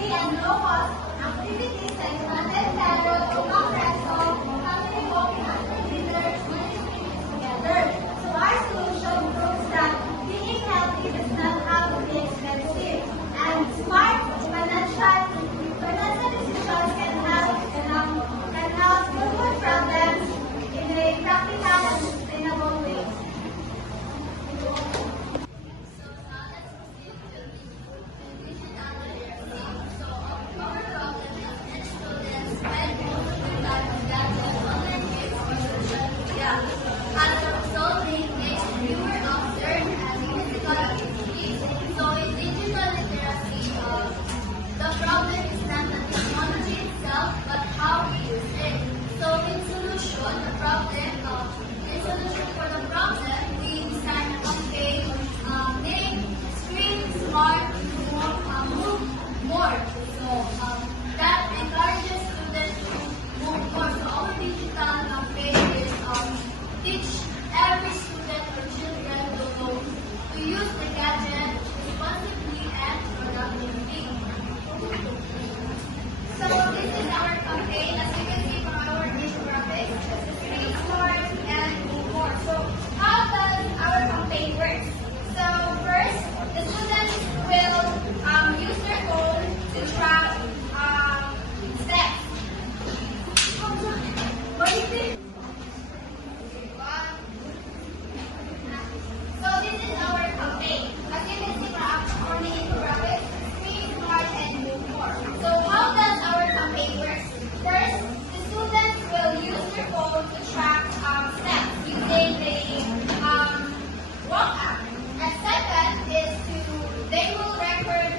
free and low-cost activities like content carol, congreso, family walking after dinner, money together. So our solution proves that being healthy does not have to be expensive, and smart financial decisions can help solve problems in a practical and sustainable way. That encourages students to move more. So our digital campaign is teach every student or children to know to use the gadget responsibly and productively. So this is our campaign. As you can see from our infographics, Think Smart and Move More. So how does our campaign work? So first, the students will use their phone to track steps. What do you think? So this is our campaign. As you can see from the infographics, Think Smart and Move More. So how does our campaign work? First, the students will use their phone to track steps using the walk app. And second is they will record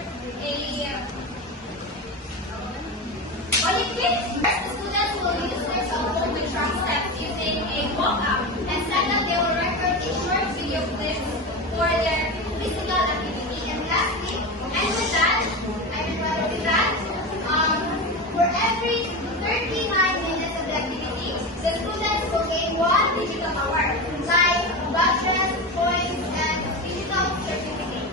First, the students will use their cell phone to track steps using a walk app. And second, they will record a short video clip for their physical activity. And lastly, for every 39 minutes of the activity, the students will gain one digital hour, like badges, points, and digital certificates.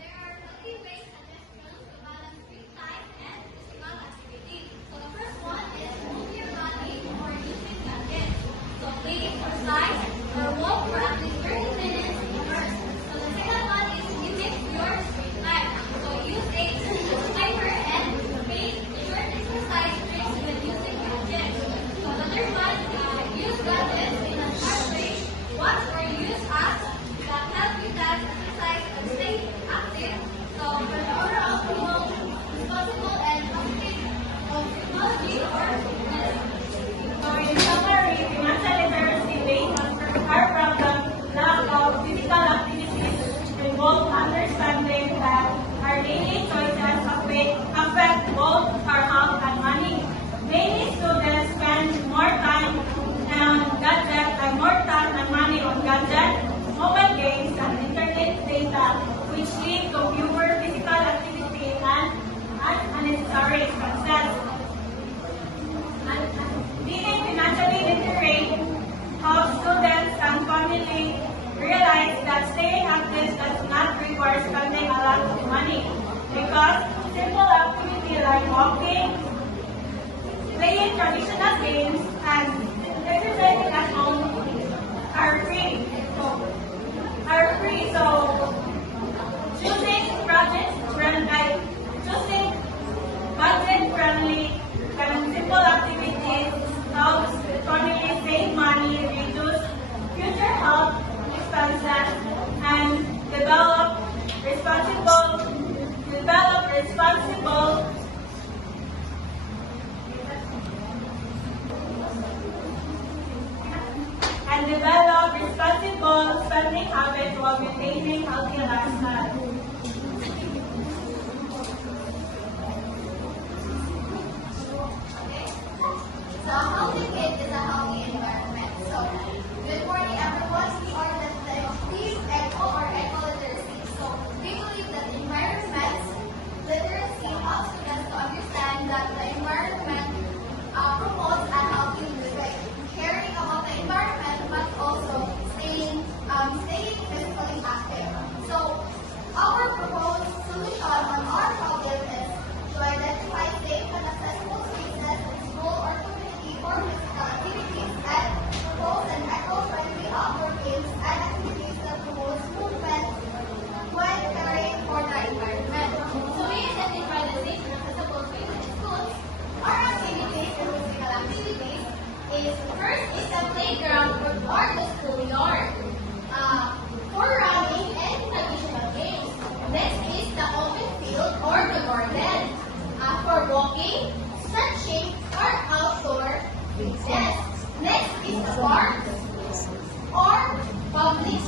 There are 3 ways suggestions to balance free time and physical activity. So the first one is move your body or using gadgets. So play exercise or walk for at least 30 minutes first. So the second one is limit your screen time. So use a timer and make short exercise breaks when using gadgets. So the third one, use gadgets in a short way. Watch or use apps that help you task, exercise, and stay active. So for the overall promote responsible and positive of technology or fitness. So in summary, financial literacy based on our problem, lack of physical activities involve understanding that our daily choices affect both our health and money. Many students spend more time and money on gadgets, mobile games, and internet data, which lead to fewer physical activity and unnecessary expenses. Being financially literate helps students and families realize that staying active does not require spending a lot of money, because simple activities like walking, playing traditional games, and exercising at home are free. So choosing budget-friendly and simple activities helps family save money, reduce future health expenses, and develop responsible spending habits while maintaining healthy lifestyle. So a healthy kid is a healthy environment. So good morning everyone. We are the Team Eco or Eco Literacy. So we believe that environment literacy helps students to understand that the environment promotes a healthy living, caring about the environment, but also staying physically active. So our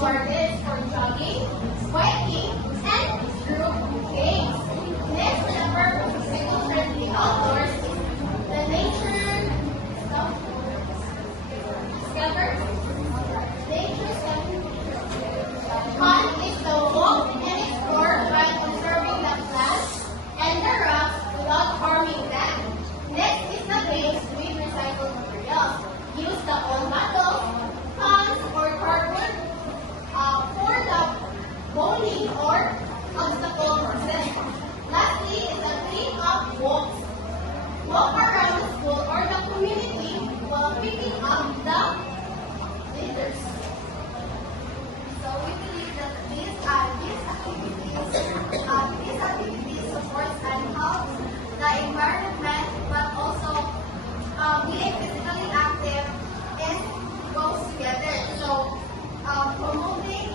word is for jogging, biking, and group games. Next, the purpose of eco-friendly outdoors is the nature fun is to walk and explore while observing the plants and the rocks without harming them. Next is the games with recycled materials. Use the old bottles, cans, or cardboard for the bowling or obstacle courses. Lastly is the clean up walks. Walk around the school or the community while picking up the litters. So we believe that these activities supports and helps the environment, but also being physically active is goes together. So promoting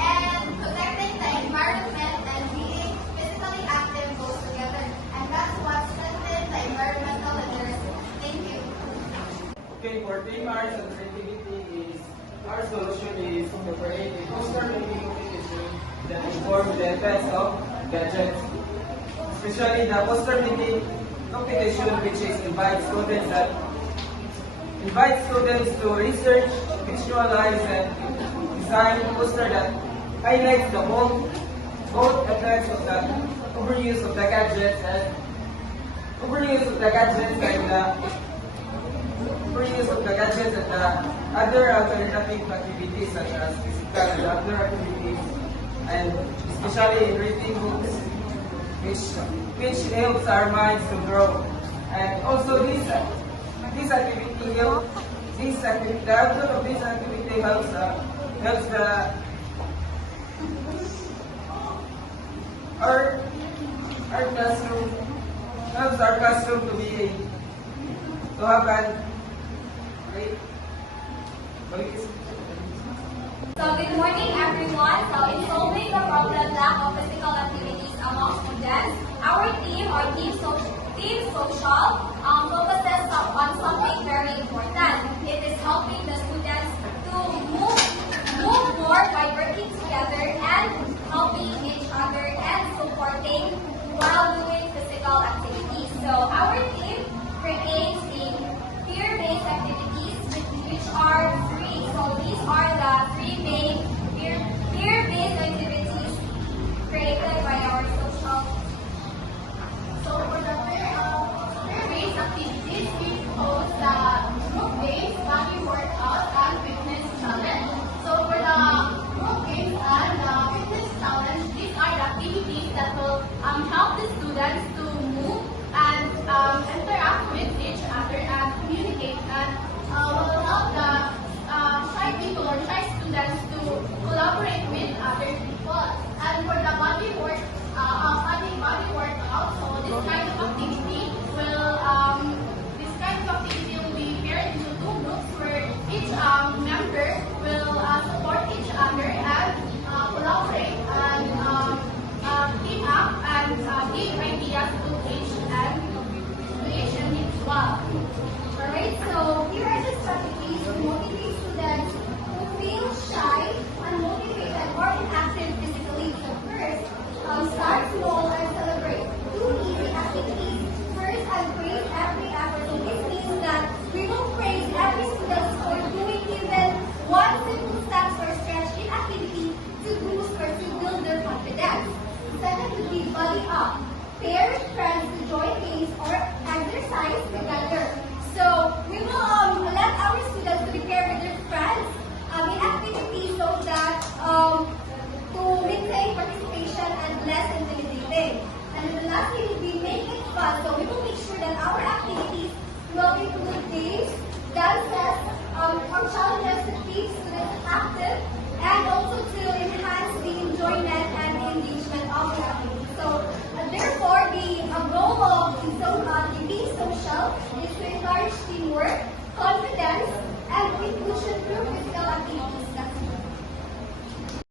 and protecting the environment and being physically active goes together, and that's what strengthens the environmental literacy. Thank you. Okay, for 3 Mars and creativity is, our solution is to create a poster-making competition that informs the effects of gadgets. Especially the poster-making competition, which is invites students to research, visualize, and design a poster that highlights the both effects of the overuse of the gadgets and the other alternative activities such as physical and outdoor activities, and especially in reading books, which helps our minds to grow. And also the outcome of this activity helps our classroom to have an great. So good morning everyone. So in solving the problem lack of physical activities among students, our team or team social focuses on something very important. It is helping the students to move more by working together and helping each other and supporting while doing physical activities. So our team creates the peer-based activities which are three. So these are the 3 main peer-based activities created by our social. So for the peer-based activities, we propose the group-based body workout and fitness challenge. So for the group-based and the fitness challenge, these are the activities that will help the students to move and interact with each other and communicate, and will help the shy people or shy students to collaborate with other people. And for the body workout, so this kind of activity will be paired into 2 groups where each member will support each other and collaborate and team up and give ideas to each and creation as well. Alright, so here are the strategies to motivate students who feel shy, unmotivated, or inactive physically. So first, start small and celebrate 2 easy activities. First, and praise every effort. So this means that we will praise every student for doing even one simple steps or stretching activity to boost or to build their confidence. Second would be buddy up. Pair with friends to join games or exercise together. So we will let our students to be paired with their friends in activities so that to maintain participation and less intimidating. And then the last thing would be make it fun. So we will make sure that our activities will include games, dances, or challenges to keep students active and also to enhance the enjoyment and engagement of the activity. So therefore, the goal of the Be Social is to encourage teamwork,